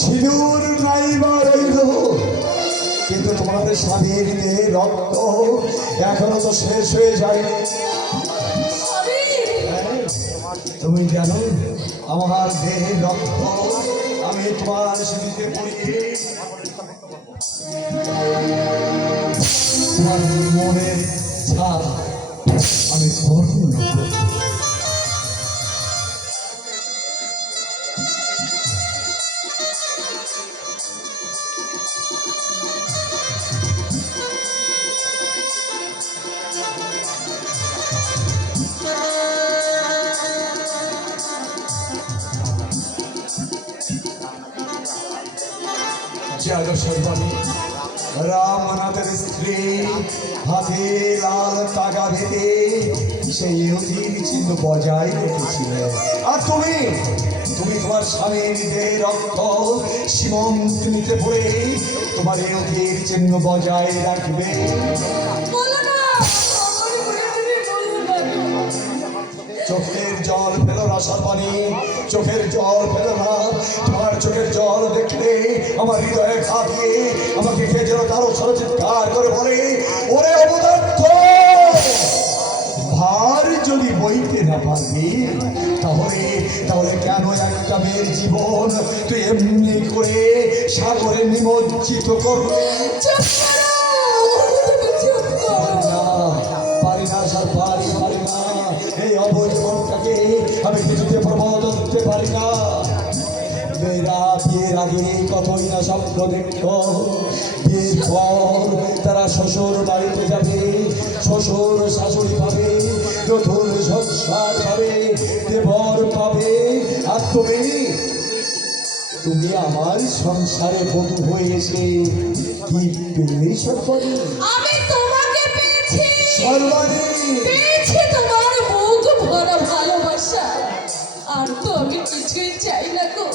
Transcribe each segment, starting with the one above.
সিঁদুর নাই বা রইল, কিন্তু তোমাদের স্বামীর দেহে রক্ত এখনো তো শেষ হয়ে যায়নি। তুমি জানো আমার দেহের রক্ত আমি তোমার সিঁদুরে পড়িয়ে তোমার মনের ছাপ আমি পূর্ণ করছি। রামনাথের স্ত্রী হাতে লাল তাগা বেঁধে সেই অধীর চিহ্ন বজায় রেখেছিল। আর তুমি তোমার স্বামীর দেহে রক্ত সীমন্ত নিতে পড়ে তোমার এই অধীর চিহ্ন বজায় রাখবে। চোখের জল ফেলো না সর্বাণী, চোখের জল ফেলো না। তোমার চোখের জল দেখলে আমার হৃদয়ে ঘাতিয়ে আমাকে কে যেন তারও চিৎকার করে বলে, ওরে অপদার্থ, ভার যদি বইতে না পারবি তাহলে কেন একটা মেয়ের জীবন তুই এমনি করে সাগরে নিমজ্জিত করবি? পারি না স্যার, পারি না। এই অবৈধ মনটাকে আমি কিছুতে প্রবোধ করতে পারি না। মেয়েরা বিয়ের আগে কতই না স্বপ্ন দেখত বিয়ের পর তারা শ্বশুর বাড়িতে যাবে, শ্বশুর শাশুড়ি পাবে, নতুন সংসার পাবে, দেবর পাবে। আর তুমি আমার সংসারে বধূ হয়েছে কি পেলে সর্বাণী? আমি তোমাকে পেয়েছি সর্বাণী, পেয়েছি তোমার মুখ ভরা ভালোবাসা। আর তো আমি কিছুই চাই না গো।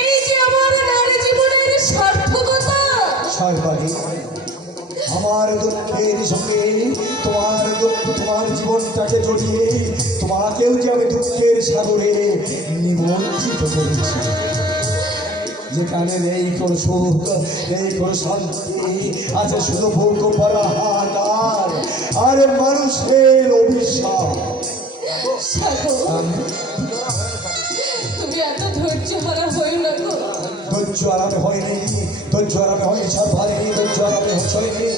এই যে আমার নারী জীবনের সার্থকতা। সর্বাণী, আমার দুঃখের সঙ্গে তোমার জীবনটাকে জড়িয়ে তোমাকেও যে আমি দুঃখের সাগরে নিমজ্জিত করেছি, যেখানে নেই কোন সুখ, নেই কোন শান্তি, আছে শুধু ভোগ করা হাহাকার আর মানুষের অভিশাপ। তুমি এত ধৈর্য হারা হই না গো। ধৈর্য হারাতে হয়নি, সর্বাণী, ধৈর্য হারাতে হয়নি।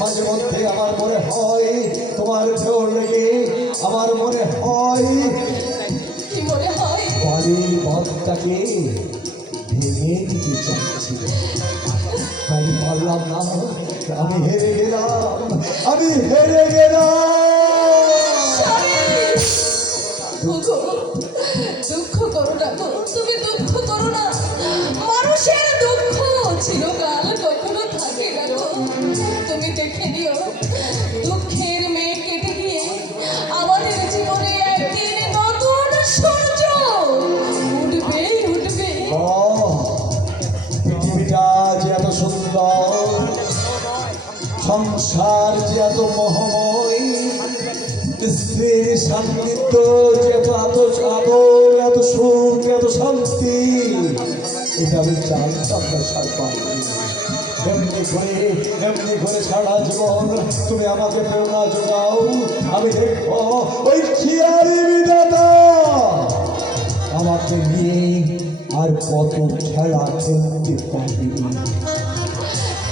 মাঝে মধ্যে আমার মনে হয় তোমার ঢেউ লেগে আমার মনে হয় কি মনে হয়? বাড়ির বাঁধটাকে ভেঙে দিতে চাচ্ছি। আমি পারলাম না, আমি হেরে গেলাম। দুঃখ করো না গো, তুমি দুঃখ করো না। মানুষের দুঃখ চিরকাল কখনো থাকে না গো। তুমি দেখে নিও, দুঃখের মেঘ কেটে গিয়ে আমাদের জীবনে একদিন নতুন সূর্য উঠবে। পৃথিবীটা যে এত সুন্দর, সংসার যে এত মহময়, স্ত্রীর সান্নিধ্য যে এত আদর, এত সুখ, এত শান্তি, এটা আমি জানতাম না সর্বাণী। এমনি করে সারা জীবন তুমি আমাকে প্রেরণা যোগাও। আমি দেখবো ওই খেয়ালি বিধাতা আমাকে নিয়ে আর কত খেলা খেলতে পারবি।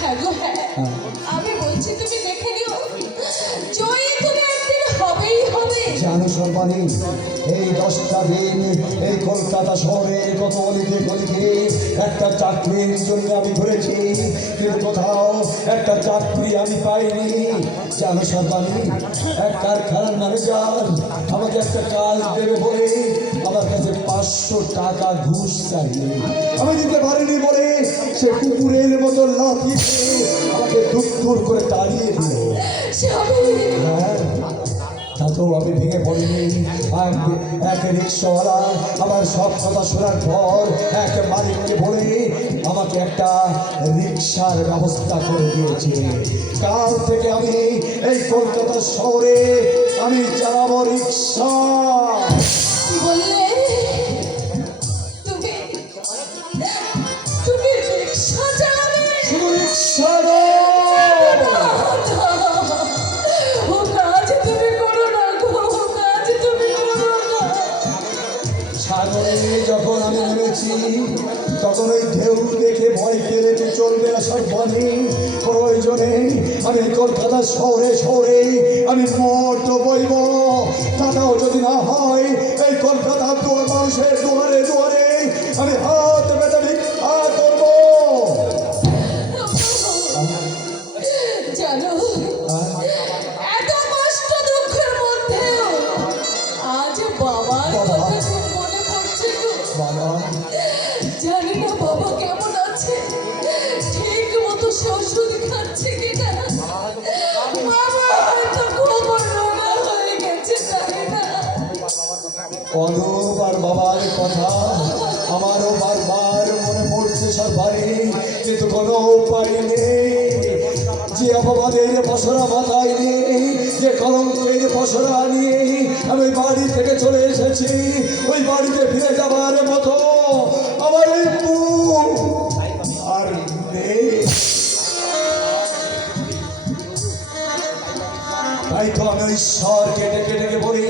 হ্যাঁ গো হ্যাঁ, আমি বলছি তুমি দেখে নিও, জয়ী তুমি একদিন হবেই হবে। জানো সর্বাণী, এই 10টা দিন এই কলকাতা শহরের কত গলিতে একটা চাকরির জন্য আমি ঘুরেছি, কিন্তু কোথাও একটা চাকরি আমি পাইনি। জানো সর্বাণী, এক কারখানার ম্যানেজার আমাকে একটা কাজ দেবে বলে আমার কাছে 500 টাকা ঘুষ চাইলে আমি দিতে পারিনি বলে সে কুকুরের মতো লাফিয়ে আমাকে দূর করে তাড়িয়ে দিল। হ্যাঁ, তাতেও আমি ভেঙে পড়িনি। এক রিক্সাওয়ালা আমার সব কথা শোনার পর এক মালিককে বলে আমাকে একটা রিক্সার ব্যবস্থা করে দিয়েছে। কাল থেকে আমি এই কলকাতা শহরে আমি চালাবো রিক্সা। বললে তুমি তুমি রিক্সা চালাবে? শুধু রিক্সা ও কাজ তুমি করো না গো, ও কাজ তুমি করো না। সাগরে যখন আমি নেমেছি তখন ওই ঢেউ দেখে ভয় পেলেছে চলবে না, সব বলে প্রয়োজনে আমি কলকাতা শহরে শহরে আমি মতো বইব। তাটাও যদি না হয় এই কলকাতার মানুষের দুয়ারে দুয়ারে আমি হাত পেতে ভিক্ষা করবো। জানো এত কষ্ট দুঃখের মধ্যেও আজ বাবার কথা খুব মনে পড়ছে গো। বাবা জানি না বাবা কেমন আছে, ঠিক মতো ওষুধ খাচ্ছে কিনা। বাবা হয়তো খুব রোগা হয়ে গেছে, জানি না। অনুপ আর বাবার কথা আমারও বারবার মনে পড়ছে সরবারে, কিন্তু কোনো উপায় নেই। যে অপবাদের পসরা মাথায় নিয়ে, যে কলঙ্কের পসরা নিয়ে আমি বাড়ি থেকে চলে এসেছি, ওই বাড়িতে ফিরে যাবার মতো আমার এই মুখ আর নেই। তাই তো আমি ঈশ্বরকে ডেকে ডেকে বলি,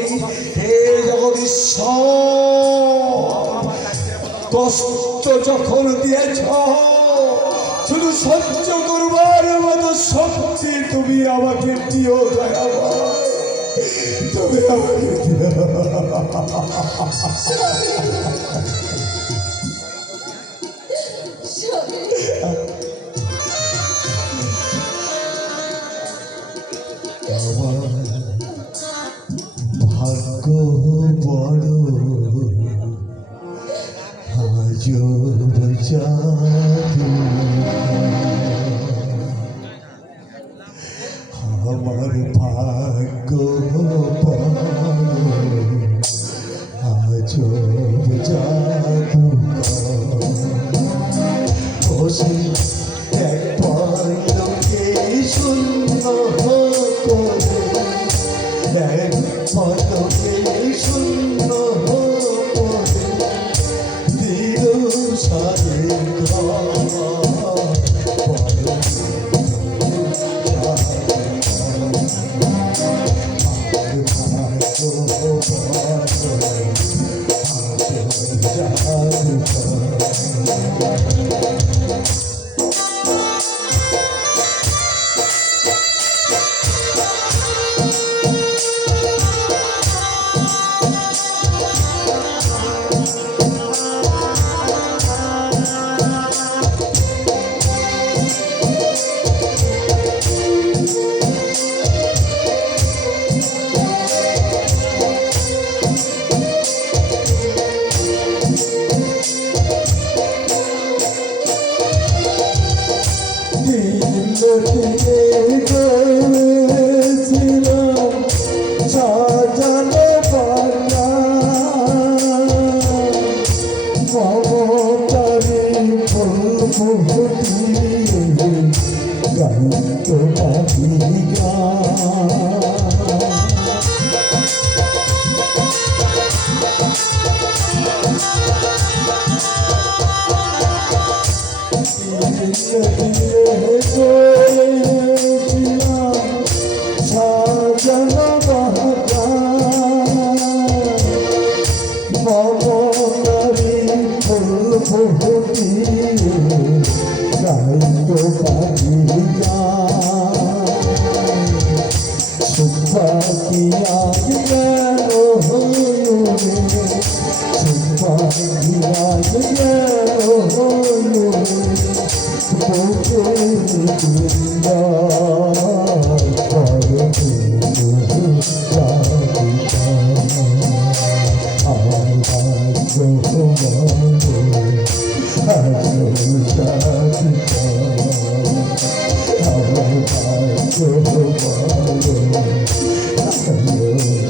হে জগদীশ্বর, কষ্ট যখন দিয়েছ শুধু সহ্য করবার মতো শক্তি তুমি আমাকে দিও দয়াময়, তুমি আমাকে দিও। স্বামী, আমার ভাগ্য বড় আজব জাদু, আমার ভাগ্য বড় আজব জাদু। বসে এক পলকে শূন্য করে, এক পলকে শূন্য করে দিল সাদের Oh,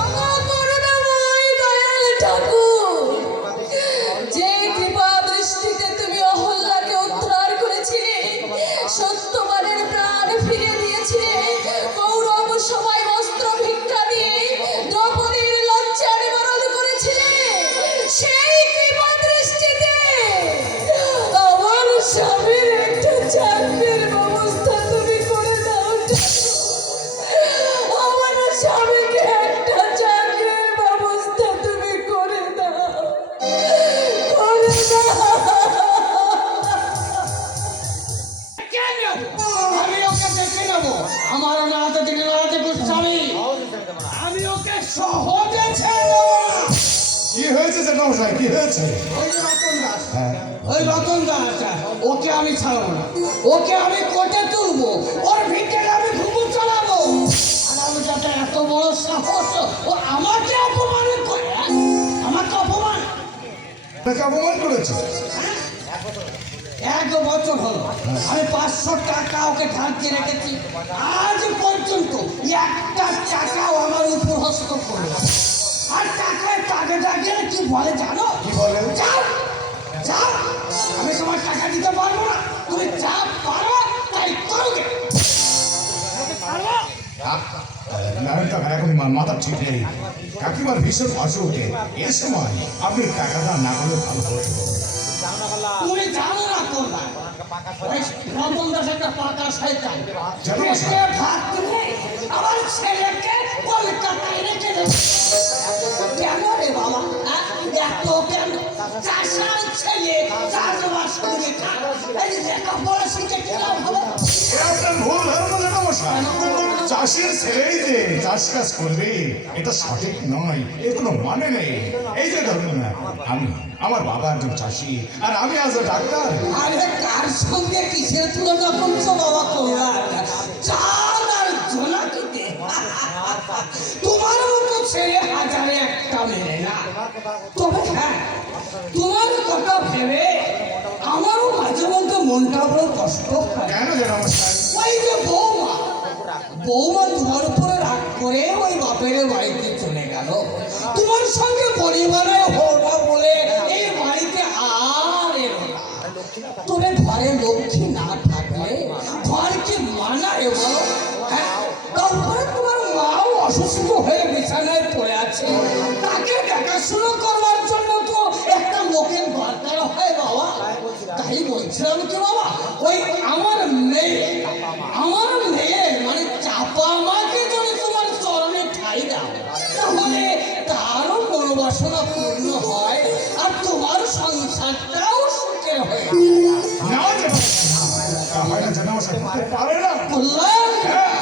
ওগো করুণাময় দয়াল ঠাকুর, যে কৃপা দৃষ্টিতে তুমি অহল্যাকে উদ্ধার করেছিলে, সত্যবানের প্রাণ ফিরে দিয়েছিলে, কৌরব সবাই বস্ত্র ভিক্ষা দিয়ে দ্রৌপদীর লজ্জা নিবারণ করেছিলে, সেই কৃপা দৃষ্টিতে আমার স্বামীর একটা চাকরির ব্যবস্থা তুমি করে দাও ঠাকুর। আমার স্বামীকে একটা চাকরির ব্যবস্থা তুমি করে দাও, করে দাও। আমি ওকে দেখে নেবো। আমার নাতে দিকে নাতে গোস্বামী, আমি ওকে সহজে ছেড়ে দেবো না। কি হয়েছে জ্যাঠামশাই, কি হয়েছে? ওই যে রতন দাস, হ্যাঁ, ওই রতন দাস, ওকে আমি ছাড়বো না। ওকে আমি কোটে তুলবো, ওর ভিতরে আমি ঘুঘু চালাবো। আর আমি যাতে এত বড় সাহস, ও আমাকে অপমান করে, আমাকে অপমান। তাকে অপমান করেছে? 1 বছর হলো আমি 500 টাকা ওকে ধার্য রেখেছি, আজ পর্যন্ত একটা টাকাও আমার উপর হস্ত করলো না। আর টাকায় তাকে ডাকিয়ে কি বলে জানো? কি বলে? যাও যাও, আমি তোমার টাকা দিতে পারবো না, তুমি যা পারো তাই করোগে। এখন মাথা ঠিক নেই, কাকিমার ভীষণ অসুখে এ সময় আপনি টাকাটা না করলে ভালো হতো। তুমি জানো না তোমরা ওই রতন দাস একটা পাকা শয়তান, জানো না? পেটে ভাত তুলে আমার ছেলেকে কলকাতায় রেখে দেবে। কেন রে বাবা, হ্যাঁ? এত কেন? চাষার ছেলে চাষবাস করে খায়, এই লেখাপড়া শিখে কি লাভ হবে? এটা আপনার ভুল ধারণা জ্যাঠামশাই। চাষের ছেলেই যে চাষ কাজ করবে এটা সঠিক নয়, এর কোনো মানে নেই। এই যে ধরুন না, আমার বাবা একজন চাষি আর আমি আজ ডাক্তার। আরে কার সঙ্গে কিসের তুলনা করছো বাবা তোমরা? চাল আর জোনাকিতে তোমার মতো ছেলে হাজারে একটা মেলে না। তবে হ্যাঁ, তোমার কথা ভেবে আমারও মাঝে মধ্যে মনটা বড় কষ্ট হয়। কেন জ্যাঠামশাই? ওই যে বৌমা তোমার উপরে রাগ করে ওই বাপের বাড়িতে চলে গেল, তোমার সঙ্গে পরিবারে হলো বলে এই বাড়িতে আর এলো না। তোরে ঘরে লক্ষ্মী না থাকলে ঘর কি মানায় বলো? হ্যাঁ, তারপরে তোমার মাও অসুস্থ হয়ে বিছানায় পড়ে আছে, তাকে দেখাশুনো করবার জন্য তো একটা লোকের দরকার হয় বাবা। তাই বলছিলাম কি বাবা, ওই আমার মেয়ে মানে চাপা মাকে যদি তোমার চরণে ঠাই দাও, তাহলে তারও মনোবাসনা পূর্ণ হয় আর তোমার সংসারটাও সুখের হয়ে যায়। না জ্যাঠামশাই, তা হয় না জ্যাঠামশাই, হতে পারে না। বললাম হ্যাঁ,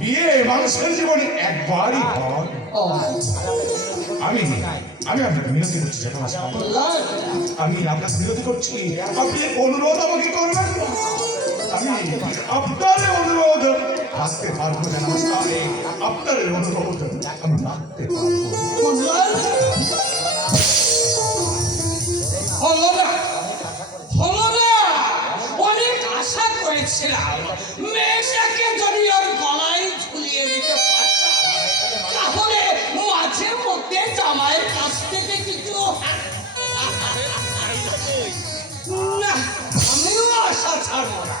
বিয়ে মানুষের জীবনে একবারই হয়। ও, আমি আপনাকে বিনতি করছি জ্যাঠামশাই, বললাম আমি আপনাকে বিরতি করছি, আপনি অনুরোধ আমাকে করবেন না। আমি আপনার অনুরোধ রাখতে পারবো জ্যাঠামশাই, আপনার অনুরোধ আমি রাখতে পারবো। বললাম হলো না, হলো না। অনেক আশা করেছিলাম মেয়েটাকে যদি ওর গলায় ঝুলিয়ে দিতে পারতাম, তাহলে মাঝে মধ্যে জামাইয়ের কাছ থেকে কিছু না, আমিও আশা ছাড়বো না।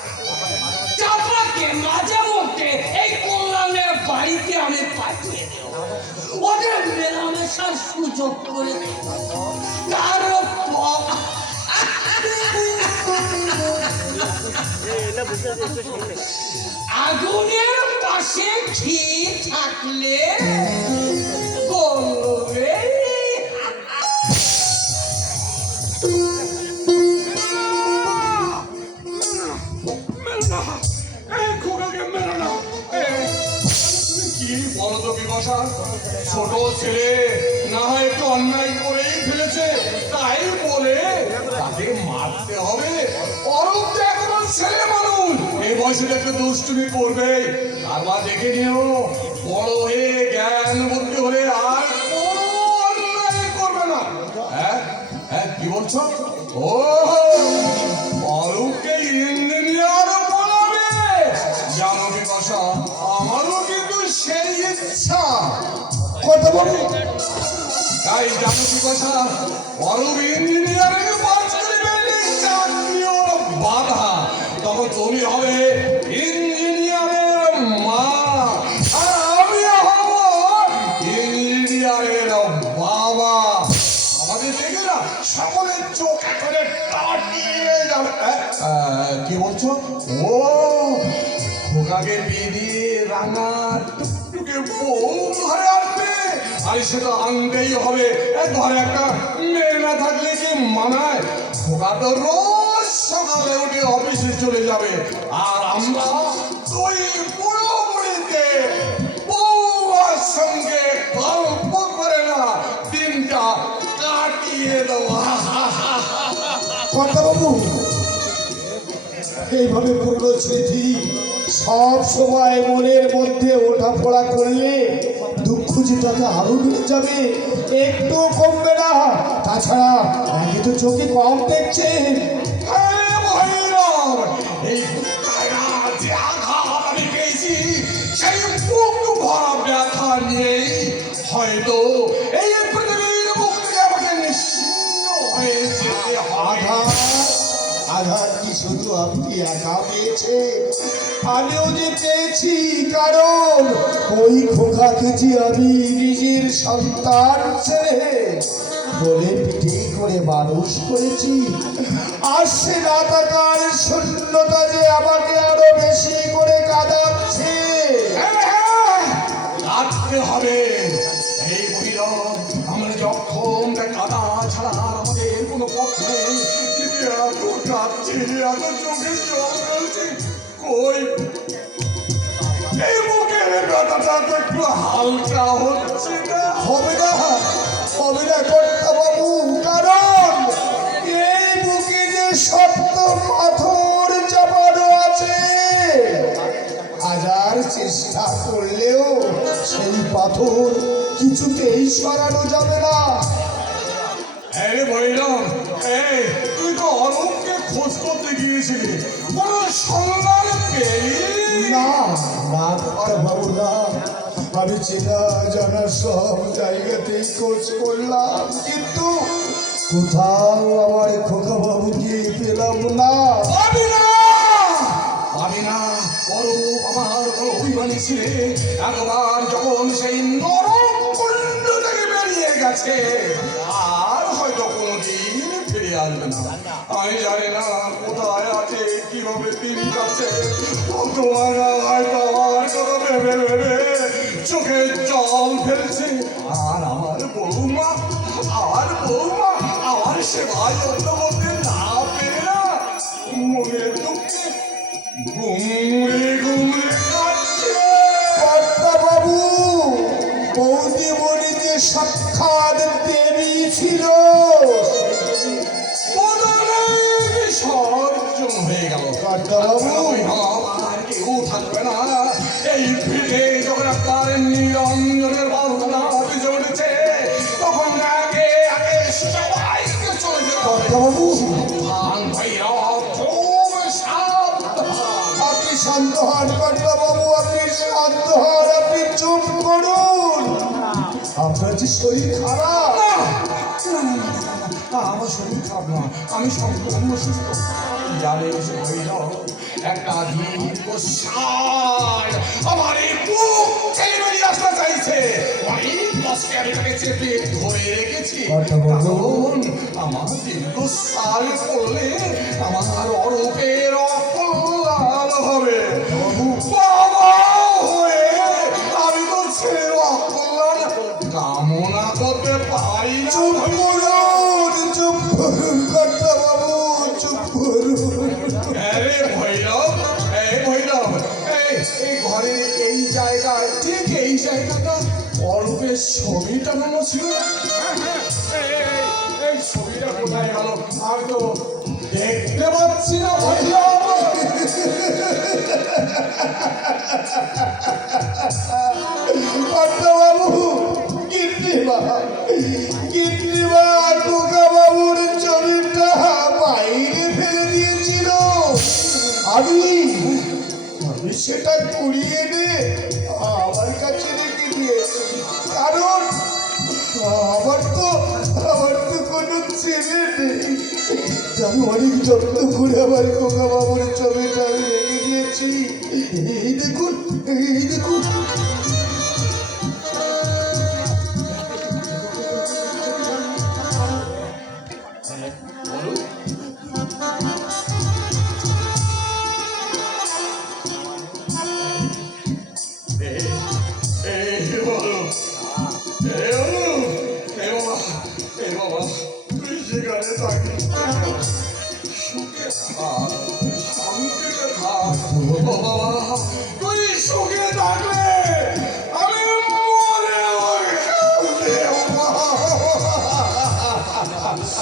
চাপাকে মাঝে মধ্যে এই কল্যাণের বাড়িতে আমি পাঠিয়ে দেব, ওদের মেলামেশার সুযোগ করে দেব। তারপর আগুনের পাশে ঘি থাকলে বলবে মশা, ছোট ছেলে না হয় একটু অন্যায় করেই ফেলেছে, তাই বলে তাকে মারতে হবে? অরূপ তো এখন ছেলে মানুষ, এই বয়সে একটু দুষ্টুমি করবে, আবার দেখে নিও বড় হয়ে জ্ঞান বুদ্ধি হলে আর কোনো অন্যায় করবে না। হ্যাঁ হ্যাঁ, কি বলছো? ও, অরূপকে ইঞ্জিনিয়ার বলাবে? জানো বিপাশা, আমারও কিন্তু সেই ইচ্ছা। কথা বলো। তাই জানো বিপাশা, অরূপ ইঞ্জিনিয়ারিং পাস করবে, চাকরি ওর বাধা, তখন তুমি হবে ইঞ্জিনিয়ারের মা, আর আমি হব ইঞ্জিনিয়ারের বাবা। আমাদের দেখে না সকলের চোখ করে তাকিয়ে যাবে। কি বলছো? ও, খোকাকে বিয়ে দিয়ে রাঙা টুকটুকে বউ ঘরে আসবে, আর সেটা আনতেই হবে। ঘরে একটা মেয়ে না থাকলে কি মানায়? খোকা তো রোজ সকালে উঠে অফিসে চলে যাবে, আর আমরা দুই বুড়ো বুড়িতে বউয়ার সঙ্গে গল্প করে না দিনটা কাটিয়ে দেওয়া। কথা বাবু, এইভাবে পুরনো স্মৃতি সব সময় মনের মধ্যে ওঠাপড়া করলে দুঃখ যেটাকে আরো বেড়ে যাবে, একটু কমবে না। তাছাড়া আগে তো চোখে কম দেখছে। হ্যাঁ ভৈরব, এই বুকটায় যে আঘাত আমি পেয়েছি, সেই বুক ভরা ব্যথা নিয়েই হয়তো এই পৃথিবীর বুক থেকে আমাকে নিশ্চিন্ন হয়ে যেতে হয়। আঘাত কি শুধু আপনি একা পেয়েছেন, আমিও যে পেয়েছি। কারণ ওই খোকাকে যে আমি নিজের সন্তান ছেড়ে বলে পিঠে করে মানুষ করেছি, আর সে না থাকার শূন্যতা যে আমাকে আরো বেশি করে কাঁদাচ্ছে। কাটতে হবে এই ভৈরব, আমরা যখন কাদা ছাড়া আর আমাদের কোনো পথ নেই, কিন্তু এত কাঁদছি, এত চোখে জল ফেলছি, কই এই বুকের ব্যথাটা তো একটু হালকা হচ্ছে না? হবে না, হবে না কর্তা বাবু, কারণ এই বুকে যে শক্ত পাথর চাপানো আছে, হাজার চেষ্টা করলেও সেই পাথর কিছুতেই সরানো যাবে না। এই ভৈরব, এই তুই তো অরূপকে খোঁজ করতে গিয়েছিলি, কোনো সন্ধান পেলি? না না কর্তা বাবু, না, আমি চেনা জানা সব জায়গাতেই খোঁজ করলাম, কিন্তু কোথাও আমার খোকা বাবুকে পেলাম না। পাবি না, পাবি না। অরূপ আমার বড় অভিমানী ছিলে, একবার যখন সেই নরক কুণ্ড থেকে বেরিয়ে গেছে, আর হয়তো কোনোদিন ফিরে আসবে না। আমি জানি না কোথায় আছে, কিভাবে দিন যাচ্ছে, তোমার হয়তো আমার কথা ভেবে ভেবে চোখে জল ফেলছে, আর আমার বৌমা, আমার সেবায় অন্য মধ্যে না পেরে না মনের দুঃখে ঘুমড়ে ঘুমড়ে কাটছে। কর্তা বাবু, বৌদিমণি যে সাক্ষাৎ দেবী ছিল, বিসর্জন হয়ে গেল। কর্তা বাবু, আর কেউ থাকবে না এই ফিরে, যখন আপনার নিরঞ্জনের বাধনা বেজে উঠেছে, তখন আগে আগে সবাইকে চলে যেতে হবে। কর্তা বাবু, সাবধান ভৈরব, খুব সাবধান। আপনি শান্ত হন কর্তা বাবু, আপনি শান্ত হন, আপনি চুপ করুন। আপনার যে শরীর খারাপ। আমার শরীর খারাপ না, আমি সম্পূর্ণ সুস্থ। জানিস ভৈরব, একটা দীর্ঘশ্বাস আমার এই বুক থেকে বেরিয়ে আসতে চাইছে, অনেক কষ্টে আমি তাকে চেপে ধরে রেখেছি, কারণ আমার দীর্ঘশ্বাস পড়লে আমার অরূপের অকল্যাণ হবে। বাবা হয়ে আমি তো ছেলের অকল্যাণ কামনা করতে পারি না। চুপ করুন কর্তা বাবু, চুপ করুন। আরে ভৈরব, এই ভৈরব, এই ঘরের এই জায়গায়, ঠিক এই জায়গাটা অরূপের ছবি টাঙানো ছিল না? এই ছবিটা কোথায় গেল? আর তো দেখতে পাচ্ছি না ভাইয়া। বাবু কীর্তিমা খোকা বাবুর ছবিটা বাইরে ফেলে দিয়েছিল। আমি সেটা কুড়িয়ে এনে আমার কাছে রেখে দিয়েছি, কারণ আমার তো কোনো ছেলে নেই। আমি অনেক যত্ন করে আমার খোকা বাবুর ছবিটা আমি রেখে দিয়েছি। এই দেখুন, এই দেখুন।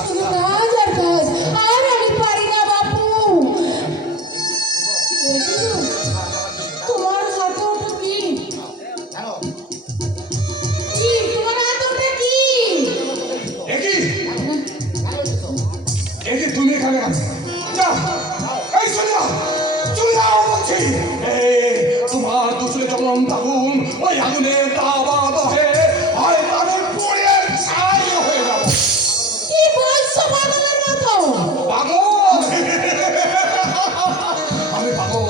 শুধু কাজ আর কাজ, আর আমি পারি না বাপু। তোমার হাতে ওটা কি? কি তোমার হাতে ওটা কি? তুমি এখানে যা, এই চলে যাও, চলে যাও বলছি। তোমার দুচলে যেমন আগুন, ওই আগুনের দাবা দহে হয় আমি পড়ে ছাই হয়ে যাবো। কি বলছো পাগলের মতো? পাগল? আমি পাগল।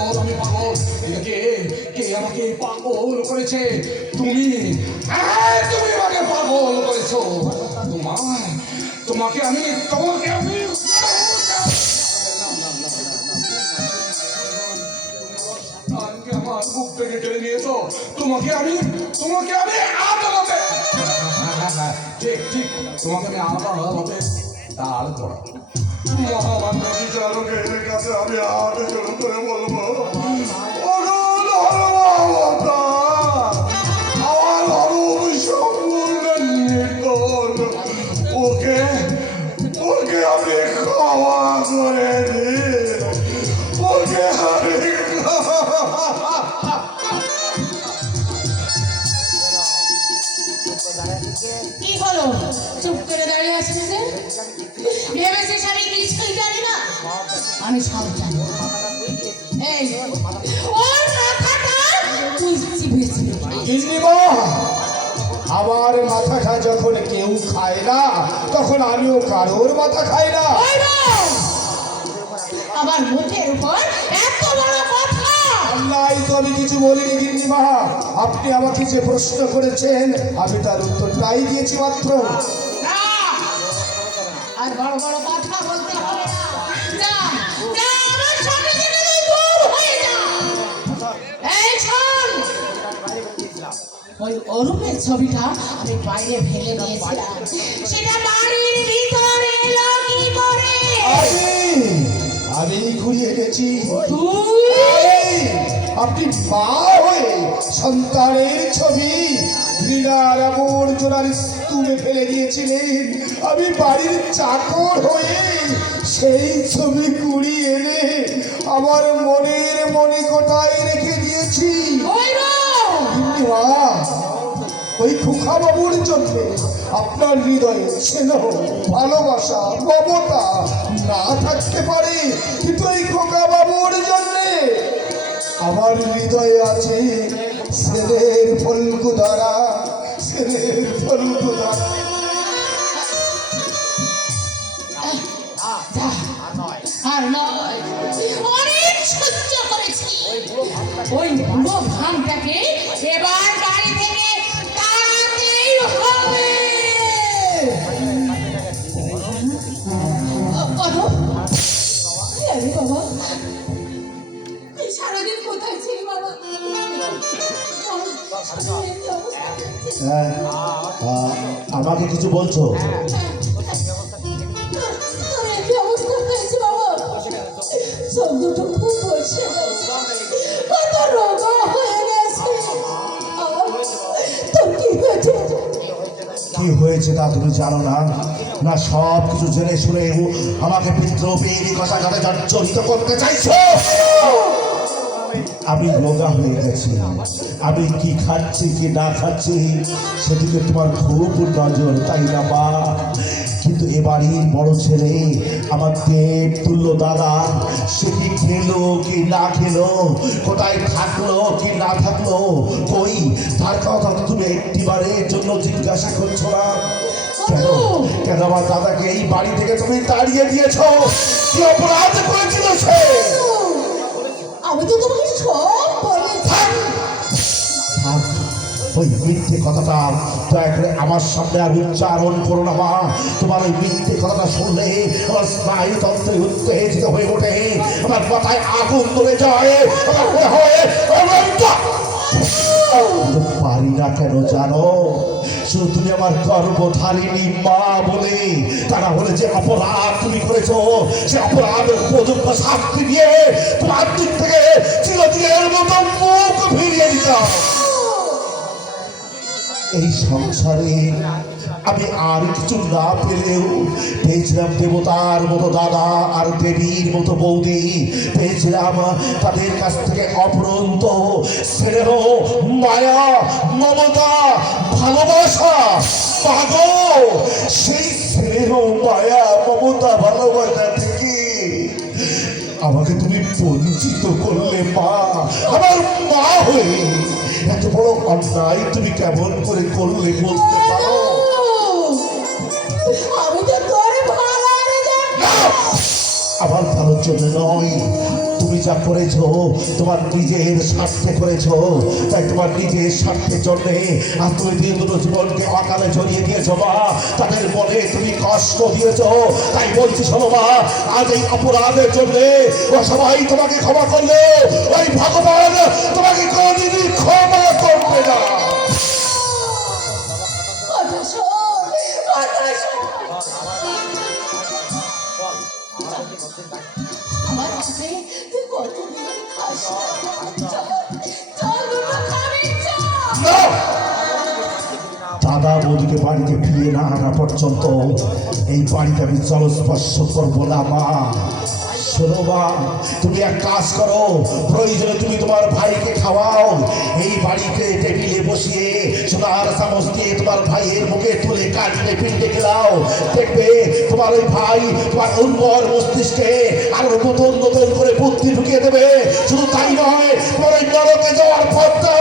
কে আমাকে পাগল করেছে? তুমি আমাকে পাগল করেছো। তোমাকে আমি আমার বুক থেকে কেড়ে নিয়েছো। তোমাকে আমি আদালতে, ঠিক তোমাকে আমি আদালতে দাঁড় করাবো। মহামান্য বিচারকের কাছে আমি হাত জোড় করে বলবো, আমার অরূপ সম্পূর্ণ নির্দোষ। ওকে আমি ক্ষমা করে দিই। ওকে আমি কি হলো? চুপ করে দাঁড়িয়ে আছিস যে? ভেবেছিস আমি কিছুই জানি না? আমি সব জানি। এই ওর মাথাটা তুই চিবিয়েছিলি। গিন্নিমা, আমার মাথাটা যখন কেউ খায় না, তখন আমিও কারোর মাথা খাই না। ওই না! আমার মুখের উপর এত বড় কথা! নাই তো আমি কিছু বলিনি গিন্নিমা। আপনি আমাকে যে প্রশ্ন করেছেন আমি তার উত্তরটাই দিয়েছি মাত্র। না! আর বড় বড় কথা বলতে হবে না। যা, যা, আমার সামনে থেকে তুই দূর হয়ে যা। এই শোন! ওই অরূপের ছবিটা আমি বাইরে ফেলে দিয়েছিলাম। সেটা বাড়ির ভিতরে এলো কি করে? আমি ঘুরিয়ে গেছি। তুই? আপনি মা হয়ে সন্তানের ছবি ঘৃণার আবর্জনার স্তূপে ফেলে দিয়েছিলেন। আমি বাড়ির চাকর হয়ে সেই ছবি কুড়িয়ে এনে আমার মনের মণিকোঠায় রেখে দিয়েছি। মা, ওই খোকা বাবুর জন্য আপনার হৃদয়ে স্নেহ, ভালোবাসা, মমতা না থাকতে পারে, কিন্তু এই খোকা বাবুর জন্য আমার হৃদয়ে আছে স্নেহের ফলকুধারা, স্নেহের ফলকুধারা। আর নয়, অনেক সহ্য করেছি। ওই বুড়ো ভামটাকে এবার বাড়ি থেকে তাড়াতেই হবে। আরে বাবা, এই সারাদিন কোথায় ছিলি বাবা? আমাকে কিছু বলছো? কি অবস্থা হয়েছে বাবা? সব দুটো খুব বসে গেছে, কত রোগা হয়ে গেছে। তোর কি হয়েছে তা তুমি জানো না? না সব কিছু জেনে শুনেও আমাকে বিদ্রোহী কষাঘাতে জর্জরিত করতে চাইছো? আমি রোগা হয়ে গেছি, আমি কি খাচ্ছি কি না খাচ্ছি সেদিকে তোমার খুব নজর, তাই না মা? কিন্তু এবারই বড় ছেলে আমার দেব তুল্য দাদা, সে কি খেলো কি না খেলো, কোথায় থাকলো কি না থাকলো, কই তার কথা তো তুমি একটিবারের জন্য জিজ্ঞাসা করছো না? কেন কেন আমার দাদাকে এই বাড়ি থেকে তুমি তাড়িয়ে দিয়েছো? কি অপরাধ করেছিল সে? আমি তো তোমাকে সব বলেছি। থাক, ওই মিথ্যে কথাটা দয়া করে আমার সামনে আর উচ্চারণ করো না মা। তোমার ওই মিথ্যে কথাটা শুনলে আমার স্নায়ুতন্ত্রে উত্তেজিত হয়ে ওঠে, আমার মাথায় আগুন ধরে যায়, আমার মনে হয় পারি না। কেন জানো? শুধু তুমি আমার গর্ভধারিণী মা বলে, তারা বলে যে অপরাধ তুমি করেছো, সে অপরাধের উপযুক্ত শাস্তি দিয়ে তোমার দিক থেকে চিরদিনের মতো মুখ ফিরিয়ে দিতাম। এই সংসারে আমি আর কিছু না পেলেও পেয়েছিলাম দেবতার মতো দাদা আর দেবীর মতো বৌদি, পেয়েছিলাম তাদের কাছ থেকে অপরন্ত স্নেহ, মায়া, মমতা, ভালোবাসা। পাগল, সেই স্নেহ, মায়া, মমতা, ভালোবাসা থেকে আমাকে তুমি বঞ্চিত করলে মা, আমার মা হয়ে। এত বড় অন্যায় তুমি কেমন করে করলে বলতে পারো? আমি তো তোর ভাড়ার আমার ভালোর জন্য নয়, তুমি যা করেছো তোমার নিজের স্বার্থে করেছো, তাই তোমার নিজের স্বার্থের জন্যে আর তুমি দিয়ে দুটো জীবনকে অকালে জড়িয়ে দিয়েছো মা, তাদের মনে তুমি কষ্ট দিয়েছো। তাই বলছি শোনো মা, আজ এই অপরাধের জন্যে ও সবাই তোমাকে ক্ষমা করলে ওই ভগবান তোমাকে কোনোদিনই ক্ষমা করবে না। কথা শোন, কথা শোন। আমার কাছে তুই কতদিন খাস না? চল দুটো খাবি, চল। না! দাদা বৌদিকে বাড়িতে ফিরিয়ে না আনা পর্যন্ত এই বাড়িতে আমি জলস্পর্শ করবো না মা। শোনো মা, তুমি এক কাজ করো, প্রয়োজনে তুমি তোমার ভাইকে খাওয়াও, এই বাড়িতে টেবিলে বসিয়ে সোনার চামচ দিয়ে তোমার ভাইয়ের মুখে তুলে কাটলে পিঠে খেলাও, দেখবে তোমার ওই ভাই তোমার উর্বর মস্তিষ্কে আরো নতুন নতুন করে বুদ্ধি ঢুকিয়ে দেবে। শুধু তাই নয়, তোমার ওই নরকে যাওয়ার পথটা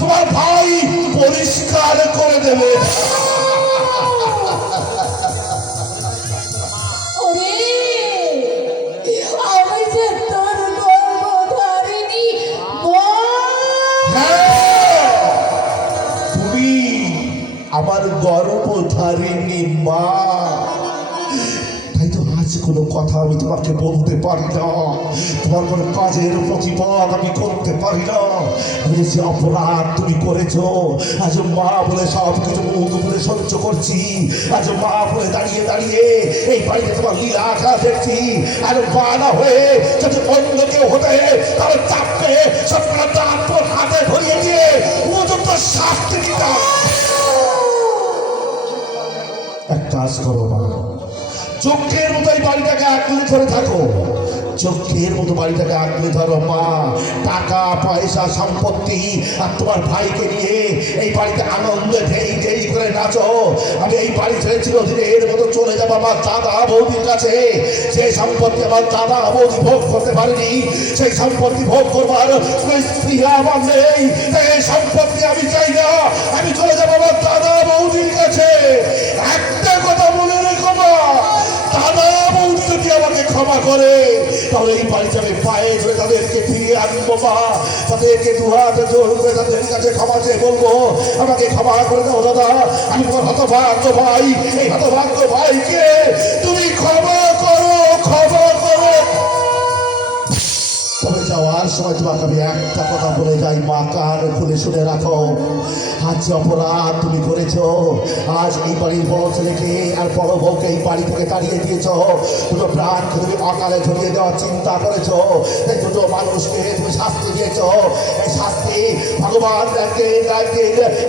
তোমার ভাই পরিষ্কার করে দেবে। ওরে, আমি যে তোর গর্ভধারিণী মা। হ্যাঁ, তুমি আমার গর্ভধারিণী মা। তাই তো আজ কোনো কথা আমি তোমাকে বলতে পারি না, তোমার কোনো কাজের প্রতিবাদ আমি করতে পারি না। আমি যে অপরাধ তুমি করেছো, আজ মা বলে সব কিছু মুখ বলে সহ্য করছি, আজ মা বলে দাঁড়িয়ে দাঁড়িয়ে এই বাড়িতে তোমার লীলা আঁকা দেখছি। আর মা না হয়ে যদি অন্য কেউ হতে তাহলে চাপবে সবটা দাঁত তোর হাতে ধরিয়ে দিয়ে উপযুক্ত শাস্তি দিতাম। এক কাজ করো মা, চোখের মতো এই বাড়িটাকে আঁকড়ে ধরে থাকো, চোখের মতো বাড়িটাকে আঁকড়ে ধরো মা। টাকা পয়সা সম্পত্তি আর তোমার ভাইকে নিয়ে এই বাড়িতে আনন্দে ঢেই ঢেই করে নাচো। আমি এই বাড়ি ছেড়ে চিরদিনের মতো চলে যাবো আমার দাদা বৌদির কাছে। যে সম্পত্তি আমার দাদা বৌদি ভোগ করতে পারেনি, সেই সম্পত্তি ভোগ করবার স্ত্রী আমার নেই। এই সম্পত্তি আমি চাই না, আমি চলে যাবো আমার দাদা বৌদির কাছে। একটা কথা মনে রেখো মা, দাদা বৌদি যদি আমাকে ক্ষমা করে তাহলে এই বাড়িতে আমি পায়ে ধরে তাদেরকে ফিরিয়ে আনবো মা। তাদেরকে দুহাতে জোর করে তাদের কাছে ক্ষমা চেয়ে বলবো, আমাকে ক্ষমা করে দাও দাদা, আমি তোমার হতভাগ্য ভাই, এই হতভাগ্য ভাইকে তুমি ক্ষমা করো, ক্ষমা করো। তবে যাওয়ার সময় তোমাকে আমি একটা কথা বলে যাই, মা কান খুলে শুনে রাখো। আজ যে অপরাধ তুমি করেছো, আজ এই বাড়ির বড় ছেলেকে আর বড় বউকে এই বাড়ি থেকে তাড়িয়ে দিয়েছ, দুটো প্রাণকে তুমি অকালে ঝরিয়ে দেওয়ার চিন্তা করেছো, এই দুটো মানুষকে তুমি শাস্তি দিয়েছ। এই শাস্তি ভগবান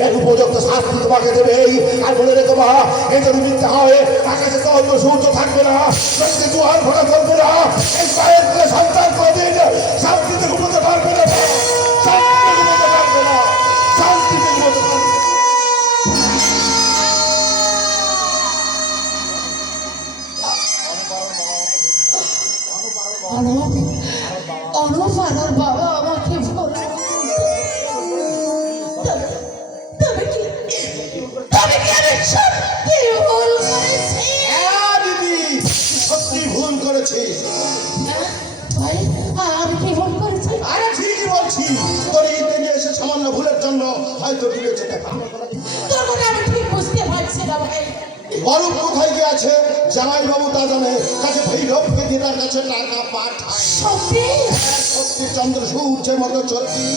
এক উপযুক্ত শাস্তি তোমাকে দেবেই। আর বলে রেখো মা, এই যদি মিথ্যা হয় আকাশে তো অন্য সূর্য থাকবে না, নদীতে জোয়ার ভাটা চলবে না, এই পায়ের তলে সন্তান কোনদিন শান্তিতে ঘুমোতে পারবে না, শান্তিতে ঘুমোতে পারবে না, শান্তিতে ঘুমোতে পারবে না। অনুপ আর বাবা আমাকে বলো, তবে কি আমি সত্যি ভুল করেছি? হ্যাঁ দিদি, তুই সত্যি ভুল করেছিস। ভাই, আমি কি ভুল করেছি? আরে ঠিকই বলছি, তোর ঈদে নিয়ে এসে সামান্য ভুলের জন্য হয়তো ডুবেছে। তোর কথা আমি ঠিক বুঝতে পারছি না ভাই। অরূপ কোথায় গিয়েছে জামাইবাবু তা জানে, কাছে ভৈরবকে দিয়ে তার কাছে টাকা পাঠায়। সত্যি? সত্যি চন্দ্র সূর্যের মতো সত্যি,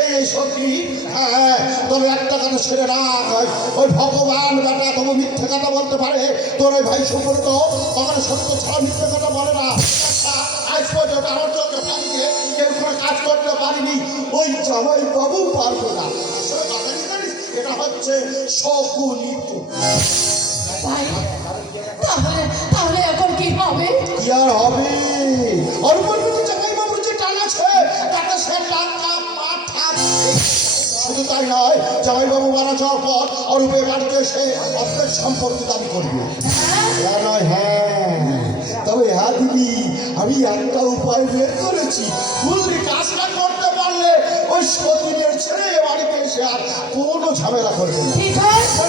এই সত্যি। হ্যাঁ, তবে একটা কথা ছেড়ে রাখ, ওই ভগবান বেটা তবু মিথ্যে কথা বলতে পারে। তোর ওই ভাই সুব্রত কখনো সত্য ছাড়া মিথ্যে কথা বলে না। আজ পর্যন্ত আমার চোখে পানি দিয়ে কেউ কোনো কাজ করতে পারিনি, ওই জামাইবাবু পারবে না। আসলে কথা কি জানিস, এটা হচ্ছে শকুনিত। ভাই, তাহলে এখন কি হবে? কি আর হবে, অরূপের প্রতি জামাইবাবুর যে টান আছে তাতে সে টাকা পাঠাবে। শুধু তাই নয়, জামাইবাবু মারা যাওয়ার পর অরূপের বাড়িতে এসে অর্ধেক সম্পত্তি দাবি করবে। হ্যাঁ নয় হ্যাঁ, তবে হ্যাঁ দিদি, আমি একটা উপায় বের করেছি। বুঝলি, কাজটা করতে পারলে ওই সতীনের ছেড়ে এ বাড়িতে এসে আর কোনো ঝামেলা করবে না। ঠিক আছে।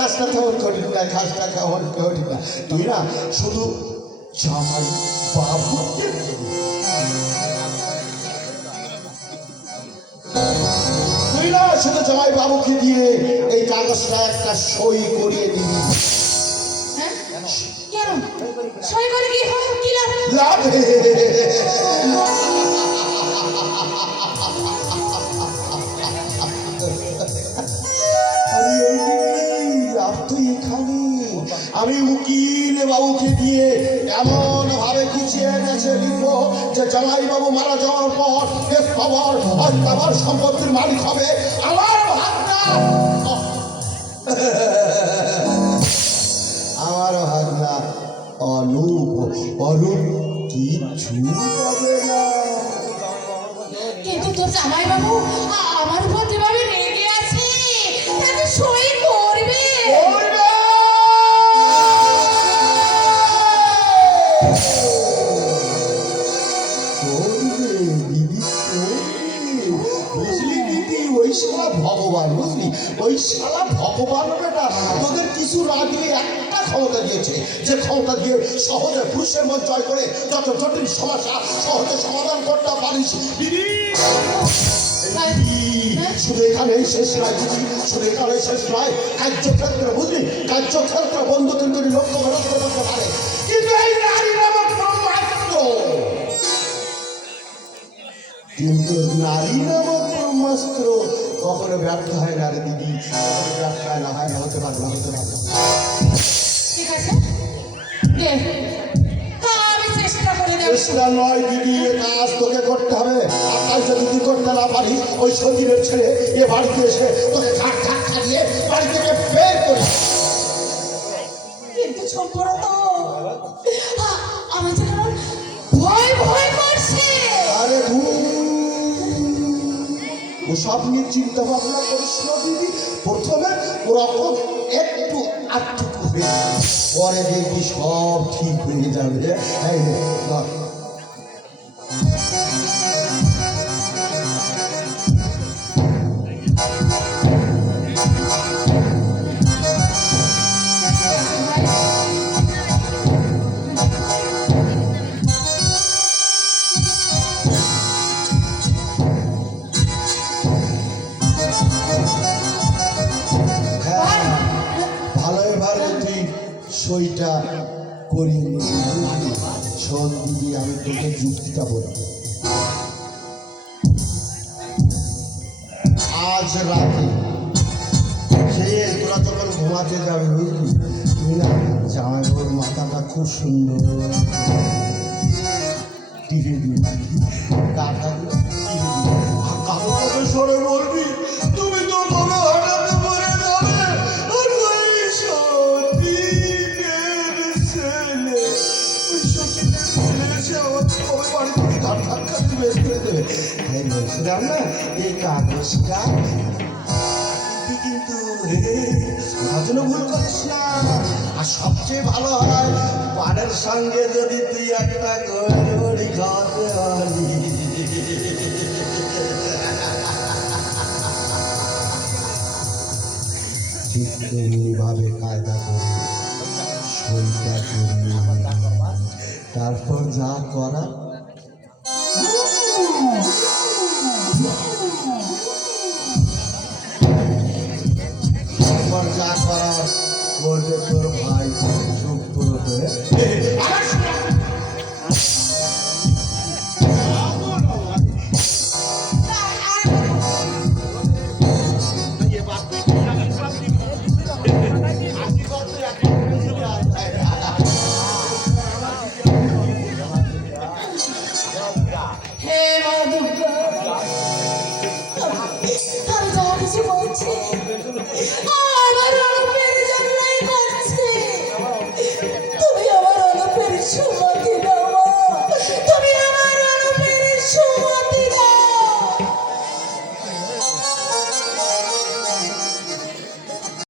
কাজটা কেমন করি না, কাজটা কেমন করি না, তুই না শুধু জামাই বাবুকে তুই না শুধু জামাই বাবুকে দিয়ে এই কাগজটা একটা সই করিয়ে দিবি। হ্যাঁ? কেন? সই করে কি হবে? কি লাভ? লাভ আমি উকিল বাবুকে দিয়ে এমন ভাবে গুছিয়ে এনেছে লিখবো যে জামাই বাবু মারা যাওয়ার পর কেস খবর অস্থাবর সম্পত্তির মালিক হবে আমার ভাগনা। আমার ভাগনা অরূপ কিচ্ছু পাবে না। কিন্তু তোর জামাইবাবু আমার উপর যেভাবে রেগে আছে, তাকে সই করবে। বুঝলি দিদি, ওই শালা ভগবান, বুঝলি ওই শালা ভগবান বেটা তোদের কিছু না দিয়ে একটা ক্ষমতা দিয়েছে, যে ক্ষমতা দিয়ে সহজে পুরুষের মন জয় করে যত জটিল সমস্যা সহজে সমাধান করতে পারিস দিদি। শুধু এখানেই শেষ নয় দিদি, শুধু এখানেই শেষ নয়, কার্যক্ষেত্রে বুঝলি, কার্যক্ষেত্রে বন্ধু কিন্তু লক্ষ্য করতে পারে, কিন্তু এই নারী নামক ব্রহ্মাস্ত্র, কিন্তু নারী নামক ব্রহ্মাস্ত্র কখনো ব্যর্থ হয় না রে দিদি, ব্যর্থ হয় না, হতে পারে না, হতে পারে না। ঠিক আছে, দে, আমি চেষ্টা করে দেব। চেষ্টা নয় দিদি, এ কাজ তোকে করতে হবে। আর কাজটা যদি করতে না পারিস, ওই সতীনের ছেড়ে এ বাড়িতে এসে তোকে ঘাট ঘাট খাটিয়ে বাড়ি থেকে বের করে। কিন্তু সম্পর্ক আমার যেন ভয় ভয় করছে। আরে ওসব নিয়ে চিন্তা ভাবনা করিস না দিদি, প্রথমে ওরকম একটু আর্থিক হবে, পরে দেখবি সব ঠিক হয়ে যাবে। এই নে, ধর। সইটা করিয়ে নিয়ে শোন দিদি, আমি তোকে যুক্তিটা বলি। মাসের রাতে সেই তোরা যখন ঘুমাতে যাবে বুঝলি, তুই না জামাই বাবুর মাথাটা খুব সুন্দর টিপে দিবি, কাকাগুলো টিপে দিবি। আর কাউকে সরে বলবি তুমি তো তবে হঠাৎ মরে যাবে। আর ওই সতীনের ছেলে, ওই সতীনের ছেলে এসে আমাকে কবে বাড়ি থেকে ঘাট ধাক্কা দিয়ে বের করে দেবে। তাই বলছিলাম না, এই কাগজটা টিপি কিন্তু রাজনে ভুল করিস না। আর সবচেয়ে ভালো হয় পানের সঙ্গে যদি তুই একটা গড়ি খাওয়াতে পারি। ঠিক তেমনিভাবে কায়দা করে সইটা করিয়ে তারপর যা করা তারপর যা করার করবে তোর ভাই।